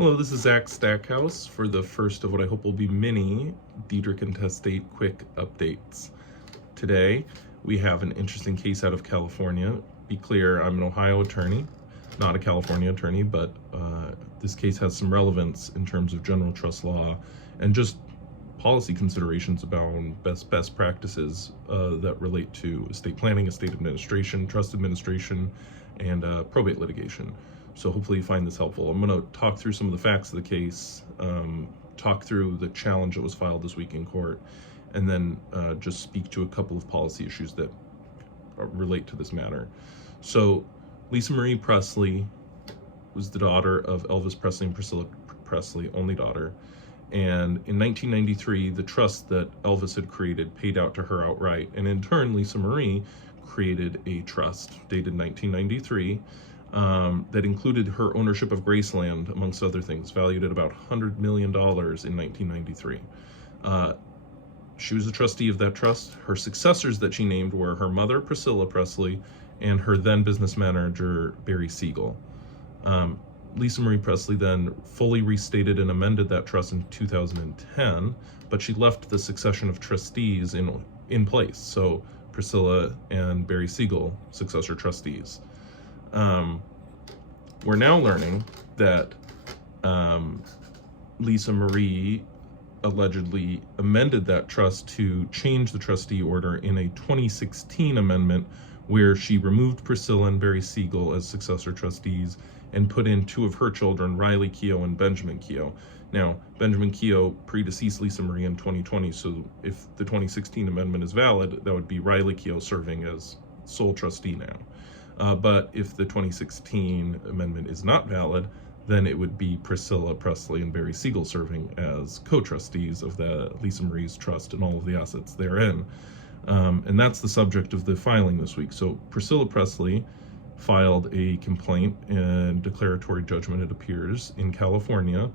Hello, this is Zach Stackhouse for the first of what I hope will be many Diedrich and Testate quick updates. Today, we have an interesting case out of California. Be clear, I'm an Ohio attorney, not a California attorney, but this case has some relevance in terms of general trust law and just policy considerations about best practices that relate to estate planning, estate administration, trust administration, and probate litigation. So hopefully you find this helpful. I'm going to talk through some of the facts of the case, talk through the challenge that was filed this week in court, and then just speak to a couple of policy issues that relate to this matter. So Lisa Marie Presley was the daughter of Elvis Presley and Priscilla Presley, only daughter. And in 1993, the trust that Elvis had created paid out to her outright. And in turn, Lisa Marie created a trust dated 1993 that included her ownership of Graceland, amongst other things, valued at about $100 million in 1993. She was a trustee of that trust. Her successors that she named were her mother, Priscilla Presley, and her then business manager, Barry Siegel. Lisa Marie Presley then fully restated and amended that trust in 2010, but she left the succession of trustees in place. So Priscilla and Barry Siegel, successor trustees. We're now learning that Lisa Marie allegedly amended that trust to change the trustee order in a 2016 amendment where she removed Priscilla and Barry Siegel as successor trustees and put in two of her children, Riley Keough and Benjamin Keough. Now, Benjamin Keough predeceased Lisa Marie in 2020, so if the 2016 amendment is valid, that would be Riley Keough serving as sole trustee now. But if the 2016 amendment is not valid, then it would be Priscilla Presley and Barry Siegel serving as co-trustees of the Lisa Marie's trust and all of the assets therein. And that's the subject of the filing this week. So Priscilla Presley filed a complaint and declaratory judgment, it appears, in California,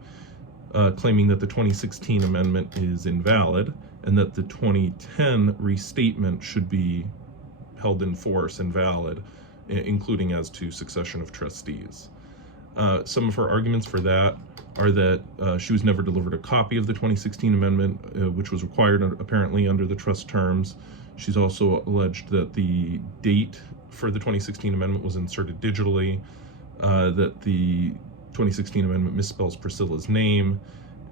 claiming that the 2016 amendment is invalid and that the 2010 restatement should be held in force and valid, including as to succession of trustees. Some of her arguments for that are that she was never delivered a copy of the 2016 amendment, which was required apparently under the trust terms. She's also alleged that the date for the 2016 amendment was inserted digitally, that the 2016 amendment misspells Priscilla's name,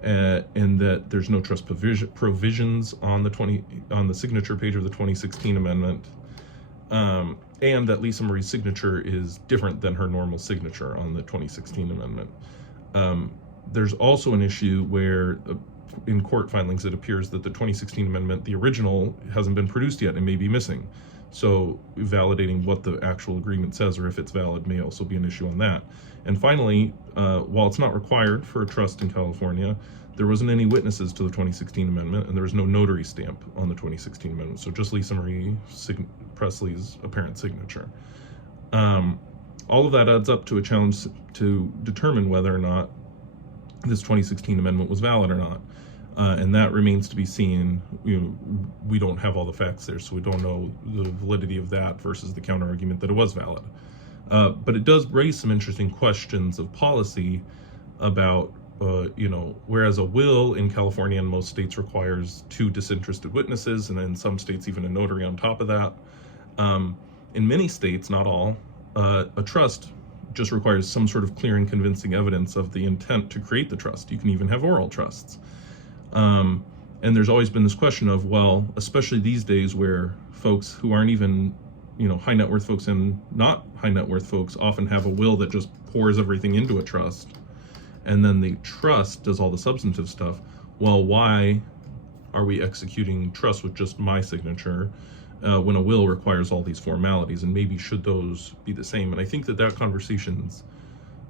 and that there's no trust provisions on the signature page of the 2016 amendment, and that Lisa Marie's signature is different than her normal signature on the 2016 amendment. There's also an issue where in court filings it appears that the 2016 amendment, the original, hasn't been produced yet and may be missing. So validating what the actual agreement says or if it's valid may also be an issue on that. And finally, while it's not required for a trust in California, there wasn't any witnesses to the 2016 amendment and there was no notary stamp on the 2016 amendment. So just Lisa Marie Presley's apparent signature. All of that adds up to a challenge to determine whether or not this 2016 amendment was valid or not. And that remains to be seen. We don't have all the facts there, so we don't know the validity of that versus the counter argument that it was valid. But it does raise some interesting questions of policy about, whereas a will in California and most states requires two disinterested witnesses, and in some states even a notary on top of that. In many states, not all, a trust just requires some sort of clear and convincing evidence of the intent to create the trust. You can even have oral trusts. And there's always been this question of, well, especially these days where folks who aren't even, high net worth folks and not high net worth folks often have a will that just pours everything into a trust, and then the trust does all the substantive stuff. Well, why are we executing trust with just my signature when a will requires all these formalities, and maybe should those be the same? And I think that conversation's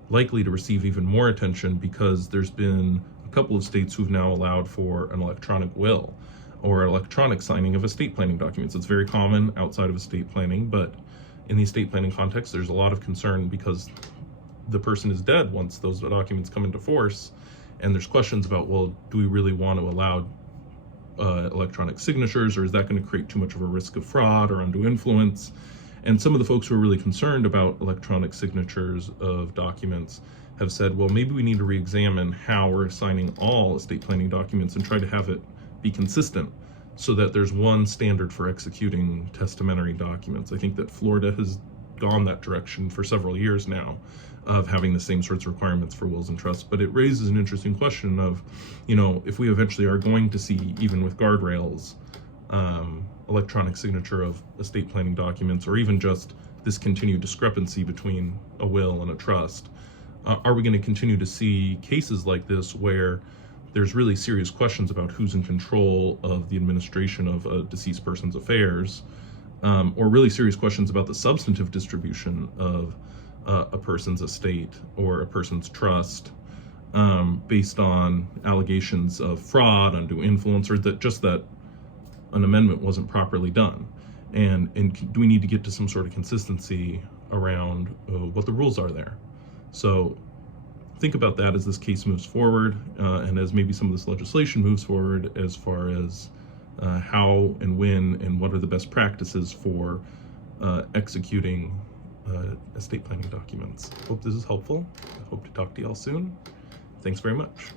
likely to receive even more attention because there's been a couple of states who've now allowed for an electronic will or electronic signing of estate planning documents. It's very common outside of estate planning, but in the estate planning context, there's a lot of concern because the person is dead once those documents come into force, and there's questions about, well, do we really want to allow electronic signatures, or is that going to create too much of a risk of fraud or undue influence? And some of the folks who are really concerned about electronic signatures of documents have said, well, maybe we need to re-examine how we're assigning all estate planning documents and try to have it be consistent so that there's one standard for executing testamentary documents. I think that Florida has gone that direction for several years now, of having the same sorts of requirements for wills and trusts. But it raises an interesting question of, if we eventually are going to see, even with guardrails, electronic signature of estate planning documents, or even just this continued discrepancy between a will and a trust, are we going to continue to see cases like this where there's really serious questions about who's in control of the administration of a deceased person's affairs, or really serious questions about the substantive distribution of a person's estate or a person's trust, based on allegations of fraud, undue influence, or that an amendment wasn't properly done? And do we need to get to some sort of consistency around what the rules are there? So think about that as this case moves forward, and as maybe some of this legislation moves forward, as far as how and when and what are the best practices for executing estate planning documents. Hope this is helpful. I hope to talk to y'all soon. Thanks very much.